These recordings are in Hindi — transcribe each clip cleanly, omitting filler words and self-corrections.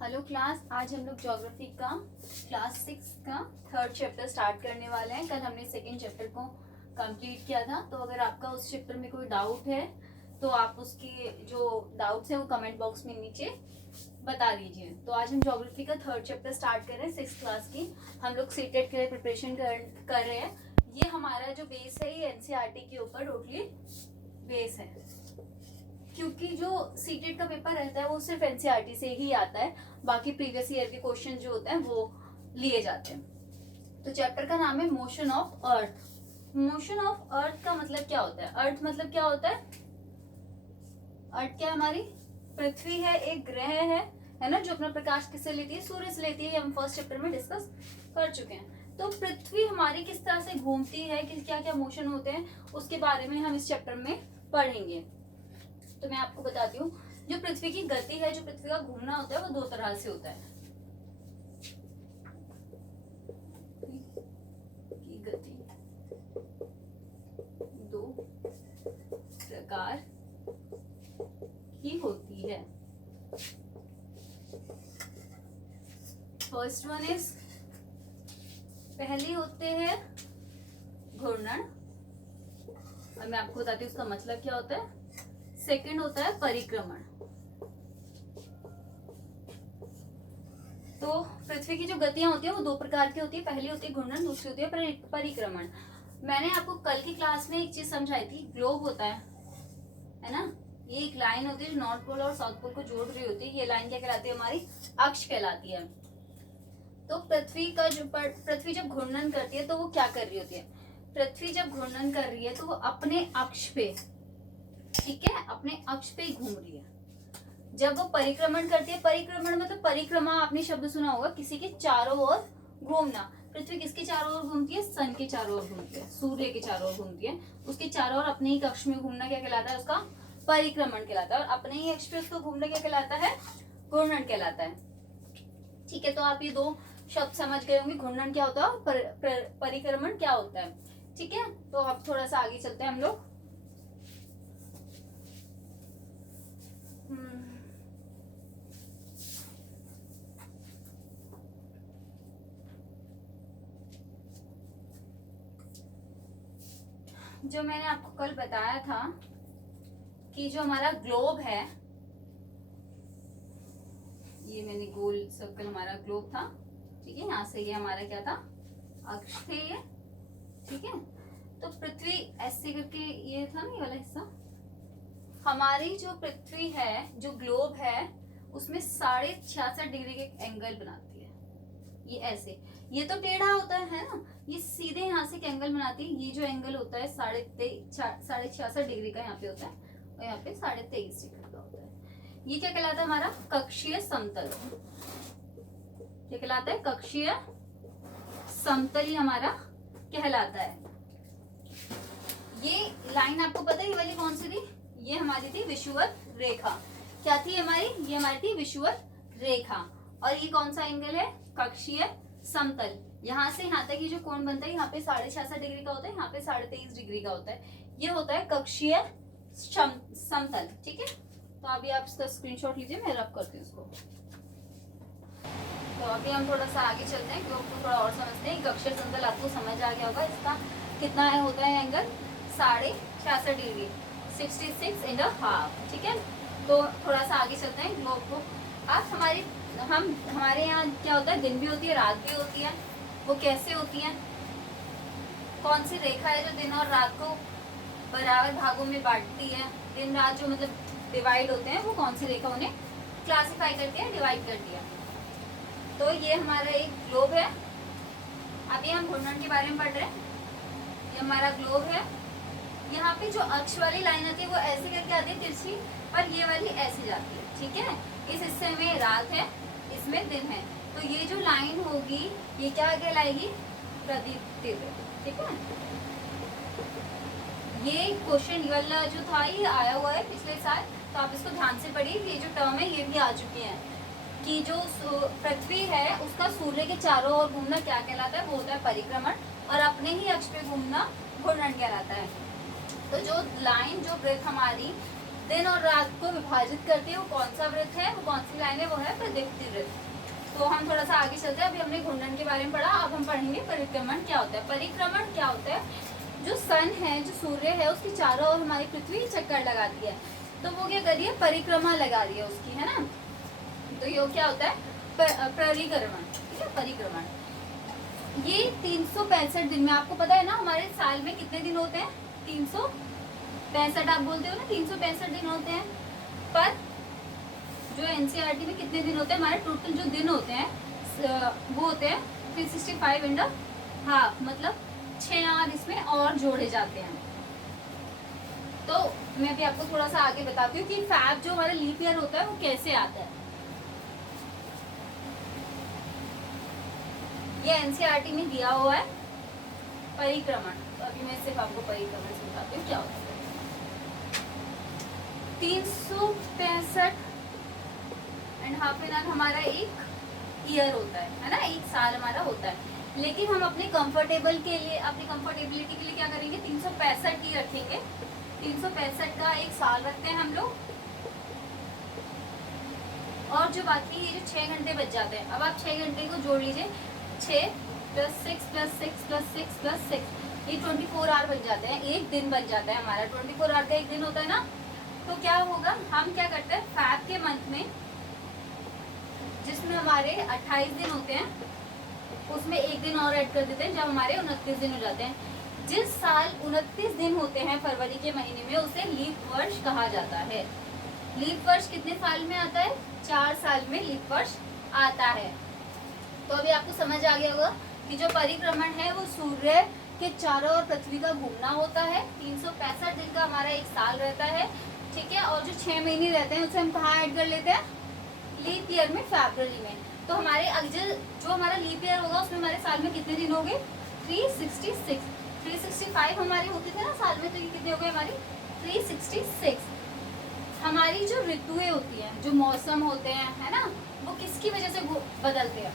हेलो क्लास, आज हम लोग ज्योग्राफी का क्लास 6 का थर्ड चैप्टर स्टार्ट करने वाले हैं। कल हमने सेकंड चैप्टर को कंप्लीट किया था, तो अगर आपका उस चैप्टर में कोई डाउट है तो आप उसकी जो डाउट्स है वो कमेंट बॉक्स में नीचे बता दीजिए। तो आज हम ज्योग्राफी का थर्ड चैप्टर स्टार्ट कर रहे हैं, 6th क्लास की। हम लोग सीटेट के लिए प्रिपरेशन कर रहे हैं। ये हमारा जो बेस है ये एनसीईआरटी के ऊपर टोटली बेस है, क्योंकि जो सीटेट का पेपर रहता है वो सिर्फ एनसीईआरटी से ही आता है, बाकी प्रीवियस ईयर के क्वेश्चन जो होते हैं वो लिए जाते हैं। तो चैप्टर का नाम है motion of earth. Motion of earth का मतलब क्या होता है? अर्थ मतलब क्या होता है? अर्थ क्या है? हमारी पृथ्वी है, एक ग्रह है ना, जो अपना प्रकाश किससे लेती है? सूर्य से लेती है। ये हम फर्स्ट चैप्टर में डिस्कस कर चुके हैं। तो पृथ्वी हमारी किस तरह से घूमती है, किस क्या क्या मोशन होते हैं, उसके बारे में हम इस चैप्टर में पढ़ेंगे। तो मैं आपको बताती हूँ, जो पृथ्वी की गति है, जो पृथ्वी का घूमना होता है, वो दो तरह से होता है। की गति दो प्रकार की होती है। फर्स्ट वन इज, पहली होते हैं घूर्णन, और मैं आपको बताती हूँ उसका मतलब क्या होता है। सेकंड होता है परिक्रमण। तो पृथ्वी की जो गतियां होती है वो दो प्रकार की होती है। पहली होती है घूर्णन, दूसरी होती है परिक्रमण। मैंने आपको कल की क्लास में एक चीज समझाई थी, ग्लोब होता है ना, ये एक लाइन होती है जो नॉर्थ पोल और साउथ पोल को जोड़ रही होती है। ये लाइन क्या कहलाती है? हमारी अक्ष कहलाती है। तो पृथ्वी जब घूर्णन करती है तो वो क्या कर रही होती है? पृथ्वी जब घूर्णन कर रही है तो वो अपने अक्ष पे, ठीक है, अपने अक्ष पे ही घूम रही है। जब वो परिक्रमण करती है, परिक्रमण मतलब परिक्रमा, आपने शब्द सुना होगा, किसी के चारों ओर घूमना। पृथ्वी किसके चारों ओर घूमती है? सन के चारों ओर घूमती है, सूर्य के चारों ओर घूमती है। उसके चारों ओर अपने ही कक्ष में घूमना क्या कहलाता है? उसका परिक्रमण कहलाता है। और अपने ही अक्ष पे उसको घूमना क्या कहलाता है? घूर्णन कहलाता है। ठीक है, तो आप ये दो शब्द समझ गए होंगे, घूर्णन क्या होता है, परिक्रमण क्या होता है। ठीक है, तो अब थोड़ा सा आगे चलते हैं हम लोग। जो मैंने आपको कल बताया था कि जो हमारा ग्लोब है, ये मैंने गोल सर्कल हमारा ग्लोब था, ठीक है, यहाँ से ये हमारा क्या था? अक्ष थे ये, ठीक है। तो पृथ्वी ऐसे करके ये था ना, ये वाला हिस्सा। हमारी जो पृथ्वी है, जो ग्लोब है, उसमें 66.5 डिग्री के एंगल बनाती है। ये ऐसे, ये तो टेढ़ा होता है ना, ये सीधे यहाँ से एक एंगल बनाती है। ये जो एंगल होता है 66.5 डिग्री का यहाँ पे होता है, और यहाँ पे 23.5 डिग्री का होता है। ये क्या कहलाता है? हमारा कक्षीय समतल। क्या कहलाता है? कक्षीय समतल ही हमारा कहलाता है। ये लाइन आपको पता है ये वाली कौन सी थी? ये हमारी थी विषुवत रेखा। क्या थी हमारी? ये हमारी थी विषुवत रेखा। और ये कौन सा एंगल है? कक्षीय समतल। यहाँ से यहाँ तक ये जो कोण बनता है, यहाँ पे 66.5 डिग्री का होता है, यहाँ पे 23.5 डिग्री का होता है। ये होता है कक्षीय समतल। ठीक है, तो अभी आप इसका स्क्रीनशॉट लीजिए, मैं रब करती हूँ उसको। तो अभी हम थोड़ा सा आगे चलते हैं, क्योंकि थोड़ा और समझते हैं। कक्षीय समतल आपको समझ आ गया होगा, इसका कितना है होता है एंगल? 66.5 डिग्री, 66.5। ठीक है, तो थोड़ा सा आगे चलते हैं ग्लोब को। आप हमारे यहाँ क्या होता है? दिन भी होती है, रात भी होती है। वो कैसे होती है? कौन सी रेखा है जो दिन और रात को बराबर भागों में बांटती है? दिन रात जो मतलब डिवाइड होते हैं, वो कौन सी रेखा उन्हें क्लासिफाई करती है, डिवाइड करती है? तो ये हमारा एक ग्लोब है। अभी हम घूर्णन के बारे में पढ़ रहे हैं। ये हमारा ग्लोब है। यहाँ पे जो अक्ष वाली लाइन आती है वो ऐसे करके आती है तिरछी, और ये वाली ऐसे जाती है। ठीक है, इस हिस्से में रात है, इसमें दिन है। तो ये जो लाइन होगी ये क्या कहलाएगी? प्रदीप्तित। ठीक है, ये क्वेश्चन वाला जो था ये आया हुआ है पिछले साल, तो आप इसको ध्यान से पढ़िए। ये जो टर्म है ये भी आ चुकी है कि जो पृथ्वी है उसका सूर्य के चारों ओर घूमना क्या कहलाता है? वो होता है परिक्रमण, और अपने ही अक्ष पे घूमना घूर्णन कहलाता है। तो जो लाइन, जो वृत्त हमारी दिन और रात को विभाजित करती है वो कौन सा वृत्त है, वो कौन सी लाइन है, वो है प्रदीप्ति वृत्त। तो हम थोड़ा सा आगे चलते हैं। अभी हमने घूर्णन के बारे में पढ़ा, अब हम पढ़ेंगे परिक्रमण क्या होता है। परिक्रमण क्या होता है, जो सन है, जो सूर्य है, उसके चारों ओर हमारी पृथ्वी चक्कर लगाती है, तो वो क्या कर रही है, परिक्रमा लगा रही है उसकी, है ना। तो ये क्या होता है, परिक्रमण, ठीक है, परिक्रमण। ये 365 दिन में, आपको पता है ना हमारे साल में कितने दिन होते हैं, 365 आप बोलते हो ना, 365 दिन होते हैं। पर जो एनसीईआरटी में कितने दिन होते हैं, हमारे टोटल जो दिन होते हैं वो होते हैं 365 इन द हाफ, मतलब 6 और इसमें और जोड़े जाते हैं। तो मैं भी आपको थोड़ा सा आगे बताती हूँ कि फैब जो हमारा लीप ईयर होता है वो कैसे आता है। ये एनसीईआरटी में दिया हुआ है परिक्रमण। तो अभी मैं सिर्फ आपको परिक्रमण समझाती हूँ क्या होता है। 365 एंड हाफ एन आवर हमारा एक ईयर होता है ना, एक साल हमारा होता है। लेकिन हम अपने कंफर्टेबल के लिए, अपनी कंफर्टेबिलिटी के लिए क्या करेंगे, 365 ही रखेंगे। 365 का एक साल रखते हैं हम लोग, और जो बाकी ये जो 6 घंटे बच जाते हैं, अब आप 6 घंटे को जोड़ लीजिए, 6 + 6 + 6 + 6 + 6, ये 24 आवर बन जाते हैं, एक दिन बन जाता है हमारा। 24 आवर का एक दिन होता है ना। तो क्या होगा, हम क्या करते हैं, फैब के मंथ में जिसमें हमारे 28 दिन होते हैं, उसमें एक दिन और ऐड कर देते हैं, जब हमारे 29 दिन हो जाते हैं। जिस साल 29 दिन होते हैं फरवरी के महीने में, उसे लीप वर्ष कहा जाता है। लीप वर्ष कितने साल में आता है, 4 साल में लीप वर्ष आता है। तो अभी आपको समझ आ गया होगा कि जो परिक्रमण है वो सूर्य के चारों ओर पृथ्वी का घूमना होता है। 365 दिन का हमारा एक साल रहता है, ठीक है। और जो 6 महीने रहते हैं उसे हम कहाँ ऐड कर लेते हैं, लीप ईयर में, फरवरी में। तो हमारे जो हमारा लीप ईयर होगा उसमें हमारे साल में कितने दिन हो गए, 366। 365 हमारे होते थे ना साल में, तो ये कितने हो गए हमारी 366। हमारी जो ऋतुएं होती हैं, जो मौसम होते हैं, है ना, वो किसकी वजह से बदलते हैं,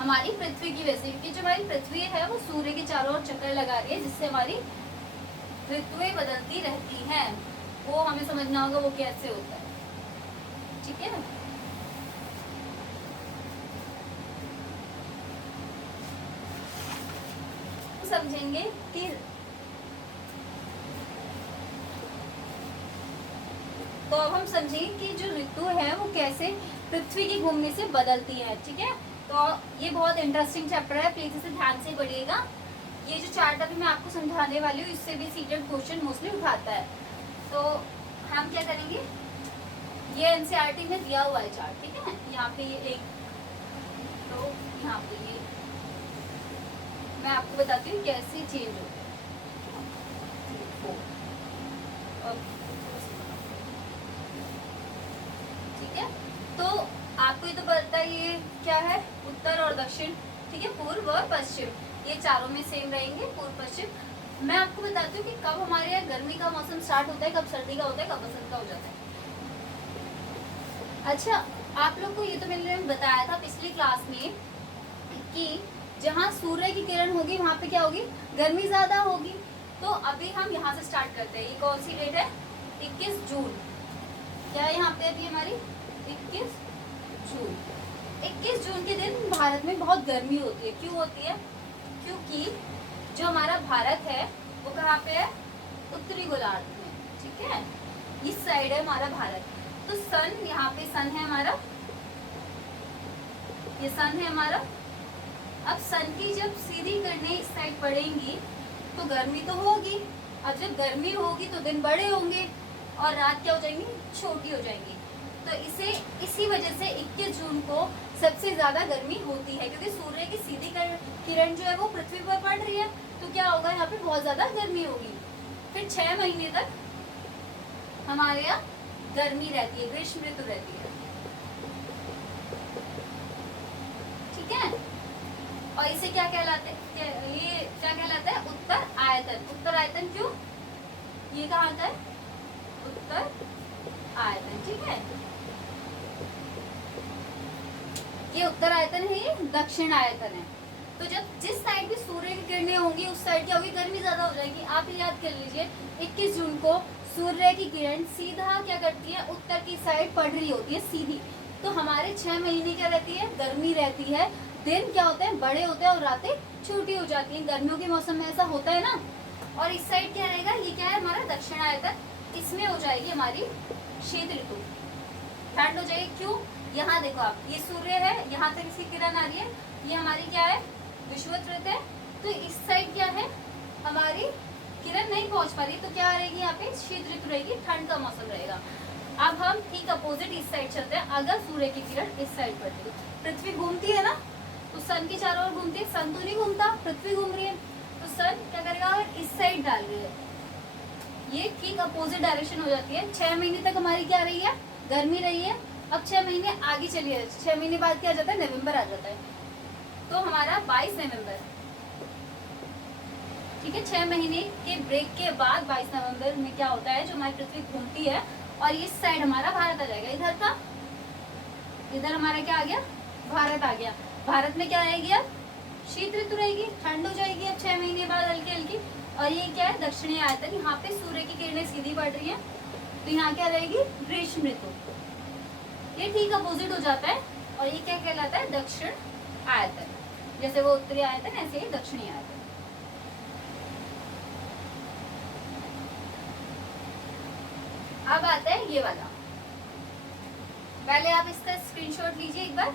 हमारी पृथ्वी की वजह से। क्योंकि जो हमारी पृथ्वी है वो सूर्य के चारों ओर चक्कर लगा रही है, जिससे हमारी ऋतुएं बदलती रहती हैं। वो हमें समझना होगा वो कैसे होता है, ठीक है। समझेंगे कि तो अब हम समझेंगे कि जो ऋतु है वो कैसे पृथ्वी के घूमने से बदलती है, ठीक है। तो ये बहुत इंटरेस्टिंग चैप्टर है, प्लीज इसे ध्यान से पढ़िएगा। ये जो चार्ट अभी मैं आपको समझाने वाली हूँ, इससे भी सीटेड क्वेश्चन मोस्टली उठाता है। तो हम क्या करेंगे, ये एनसीईआरटी में दिया हुआ है चार्ट, ठीक है। यहाँ पे ये एक, तो यहाँ पे ये मैं आपको बताती हूँ कैसे चेंज होता है। ठीक है, तो आपको ये तो पता है ये क्या है, उत्तर और दक्षिण, ठीक है, पूर्व और पश्चिम, ये चारों में सेम रहेंगे, पूर्व पश्चिम। मैं आपको बताती हूँ कि कब हमारे यहाँ गर्मी का मौसम स्टार्ट होता है, कब सर्दी का होता है, कब बसंत का हो जाता है। अच्छा, आप लोग को ये तो मैंने बताया था पिछली क्लास में कि जहाँ सूर्य की किरण होगी वहाँ पे क्या होगी, गर्मी ज्यादा होगी। तो अभी हम यहाँ से स्टार्ट करते हैं। ये कौन सी डेट है, 21 जून। क्या है यहाँ पे अभी हमारी 21 जून। 21 जून के दिन भारत में बहुत गर्मी होती है। क्यों होती है, क्योंकि जो हमारा भारत है वो कहाँ पे है, उत्तरी गोलार्ध में, ठीक है, इस साइड है हमारा भारत। तो सन, यहाँ पे सन है हमारा, ये सन है हमारा। अब सन की जब सीधी किरणें इस साइड पड़ेंगी तो गर्मी तो होगी। अब जब गर्मी होगी तो दिन बड़े होंगे और रात क्या हो जाएंगी, छोटी हो जाएंगी। तो इसी वजह से 21 जून को सबसे ज्यादा गर्मी होती है, क्योंकि सूर्य की सीधी किरण जो है वो पृथ्वी पर पड़ रही है। तो क्या होगा, यहाँ पे बहुत ज्यादा गर्मी होगी। फिर 6 महीने तक हमारे यहाँ गर्मी रहती है, ग्रीष्म ऋतु रहती है, ठीक है। और इसे क्या कहलाते हैं, ये क्या कहलाता है, उत्तर आयतन। उत्तर आयतन क्यों, ये कहाँ आता है, उत्तर आयतन, ठीक है। ये उत्तर आयतन है, ये दक्षिण आयतन है। तो जब जिस साइड भी सूर्य की किरणें होंगी उस साइड क्या होगी, गर्मी ज्यादा हो जाएगी। आप याद कर लीजिए 21 जून को सूर्य की किरण सीधा क्या करती है, उत्तर की साइड पड़ रही होती है सीधी। तो हमारे 6 महीने क्या रहती है, गर्मी रहती है। दिन क्या होते हैं, बड़े होते हैं और रातें छोटी हो जाती हैं। गर्मियों के मौसम में ऐसा होता है ना। और इस साइड क्या रहेगा, ये क्या है हमारा दक्षिणायतन, इसमें हो जाएगी हमारी शीत ऋतु, ठंड हो जाएगी। क्यों, यहाँ देखो आप, ये सूर्य है, यहाँ तक इसकी किरण आ रही है, ये हमारी क्या है, विषुवत है। तो इस साइड क्या है, हमारी किरण नहीं पहुंच पा रही, तो क्या रहेगी यहाँ पे, शीत ऋतु रहेगी, ठंड का मौसम रहेगा। अब हम ठीक अपोजिट इस साइड चलते हैं। अगर सूर्य की किरण इस साइड पड़ती है, पृथ्वी घूमती है ना, तो सन के चारों ओर घूमती है, सन तो नहीं घूमता, पृथ्वी घूम रही है। तो सन क्या करेगा, अगर इस साइड डाल रही है, ये ठीक अपोजिट डायरेक्शन हो जाती है। 6 महीने तक हमारी क्या रही है, गर्मी रही है। अब 6 महीने आगे चलिए, 6 महीने बाद क्या आ जाता है, नवंबर आ जाता है। तो हमारा 22 नवंबर, ठीक है, 6 महीने के ब्रेक के बाद 22 नवंबर में क्या होता है, जो हमारी पृथ्वी घूमती है और इस साइड हमारा भारत आ जाएगा। इधर का, इधर हमारा क्या आ गया, भारत आ गया। भारत में क्या आएगी, अब शीत ऋतु रहेगी, ठंड हो जाएगी अब 6 महीने बाद हल्की हल्की। और ये क्या है, दक्षिणी आयतन, यहाँ पे सूर्य की किरणें सीधी पड़ रही है, तो यहाँ क्या रहेगी, ग्रीष्म ऋतु। ये ठीक अपोजिट हो जाता है और ये क्या कहलाता है, दक्षिण आयतन। जैसे वो उत्तरी आयतन, ऐसे ही दक्षिणी आयतन। अब आता है ये वाला, पहले आप इसका स्क्रीनशॉट लीजिए एक बार।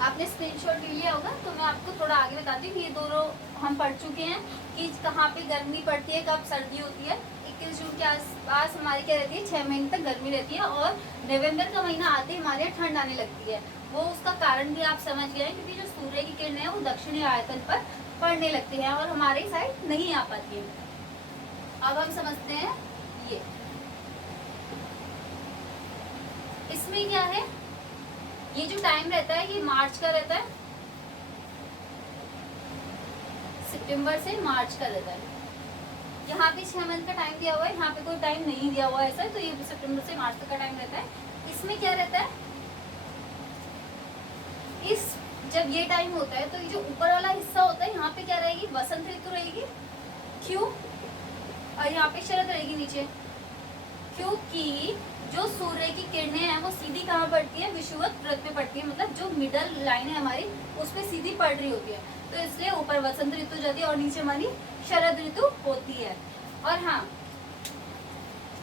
आपने स्क्रीनशॉट ले लिया होगा, तो मैं आपको थोड़ा आगे बताती हूँ। ये दोनों हम पढ़ चुके हैं कि कहाँ पे गर्मी पड़ती है, कब सर्दी होती है। 21 जून के आसपास हमारी क्या रहती है, 6 महीने तक गर्मी रहती है और नवंबर का महीना आते ही हमारे यहाँ ठंड आने लगती है। वो उसका कारण भी आप समझ गए, क्योंकि जो सूर्य की किरणें हैं वो दक्षिणी आयतन पर पड़ने लगती है और हमारे साइड नहीं आ पाती है। अब हम समझते हैं ये, इसमें क्या है, ये जो टाइम रहता है ये मार्च का रहता है, सितंबर से मार्च का रहता है। यहाँ पे 6 मंथ का टाइम दिया हुआ है, यहाँ पे कोई टाइम नहीं दिया हुआ है ऐसा, तो ये सितंबर से मार्च तक का टाइम रहता है। इसमें क्या रहता है, इस जब ये टाइम होता है तो ये जो ऊपर वाला हिस्सा होता है, यहाँ पे क्या रहेगी, वसंत ऋतु रहेगी। क्यों, और यहाँ पे शरद रहेगी नीचे, क्योंकि जो सूर्य की किरणें हैं वो सीधी कहाँ पड़ती है, विषुवत वृत्त में पड़ती है, मतलब जो मिडल लाइन है हमारी उस पर सीधी पड़ रही होती है। तो इसलिए ऊपर वसंत ऋतु जाती है और नीचे हमारी शरद ऋतु होती है। और हाँ,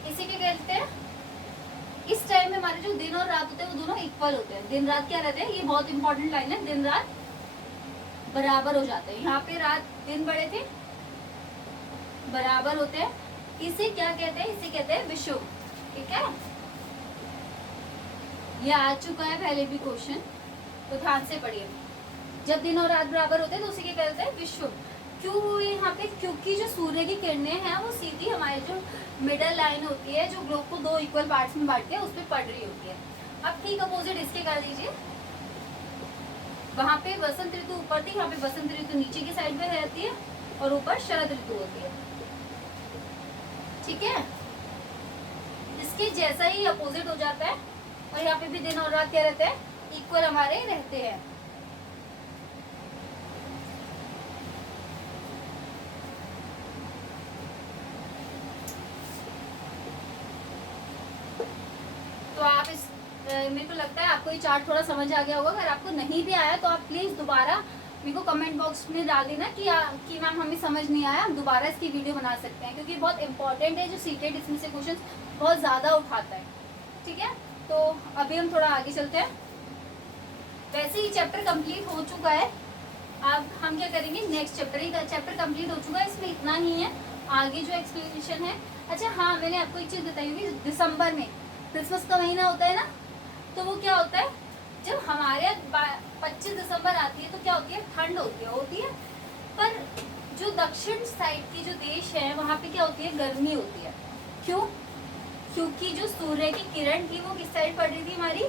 इसी के कहते हैं, इस टाइम में हमारे जो दिन और रात होते हैं वो दोनों इक्वल होते हैं। दिन रात क्या रहते हैं, ये बहुत इंपॉर्टेंट लाइन है, दिन रात बराबर हो जाते हैं। यहाँ पे रात दिन बड़े थे, बराबर होते हैं। इसे क्या कहते हैं, इसे कहते हैं विषुव। ठीक है, ये आ चुका है पहले भी क्वेश्चन, तो ध्यान से पढ़िए। जब दिन और रात बराबर होते हैं तो उसी के कहते हैं विषुव। क्यों हुए यहाँ पे, क्योंकि जो सूर्य की किरणें हैं वो सीधी हमारी जो मिडल लाइन होती है, जो ग्लोब को 2 इक्वल पार्ट्स में बांटती है, उस पर पड़ रही होती है। अब ठीक अपोजिट इसके कर दीजिए, वहां पे वसंत ऋतु ऊपर थी, यहाँ पे वसंत ऋतु नीचे की साइड में रहती है और ऊपर शरद ऋतु होती है। ठीक है, इसके जैसा ही अपोजिट हो जाता है और यहाँ पे भी दिन और रात क्या रहते हैं, इक्वल हमारे रहते हैं। तो आप इस मेरे को लगता है आपको ये चार्ट थोड़ा समझ आ गया होगा। अगर आपको नहीं भी आया तो आप प्लीज दोबारा मेरे को कमेंट बॉक्स में डाल देना कि मैम हमें समझ नहीं आया, हम दोबारा इसकी वीडियो बना सकते हैं, क्योंकि बहुत इंपॉर्टेंट है। जो सीटेड इसमें से क्वेश्चन बहुत ज़्यादा उठाता है। ठीक है, तो अभी हम थोड़ा आगे चलते हैं। वैसे ही चैप्टर कंप्लीट हो चुका है, अब हम क्या करेंगे, नेक्स्ट चैप्टर कंप्लीट हो चुका है, इसमें इतना ही है, आगे जो एक्सप्लेनेशन है। अच्छा हाँ, मैंने आपको एक चीज़ बताई हुई, दिसंबर में क्रिसमस का महीना होता है ना, तो वो क्या होता है, जब हमारे 25 दिसंबर आती है तो क्या होती है, ठंड होती है। पर जो दक्षिण साइड की जो देश है वहाँ पे क्या होती है, गर्मी होती है। क्यों, क्योंकि जो सूर्य की किरण थी वो किस साइड पड़ रही थी, हमारी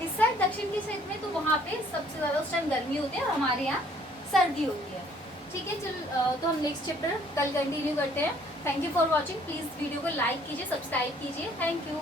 इस साइड, दक्षिण की साइड में, तो वहाँ पे सबसे ज़्यादा उस टाइम गर्मी होती है और हमारे यहाँ सर्दी होती है। ठीक है, चल तो हम नेक्स्ट चैप्टर कल कंटिन्यू करते हैं। Thank you for watching. Please video को लाइक कीजिए, सब्सक्राइब कीजिए। Thank you.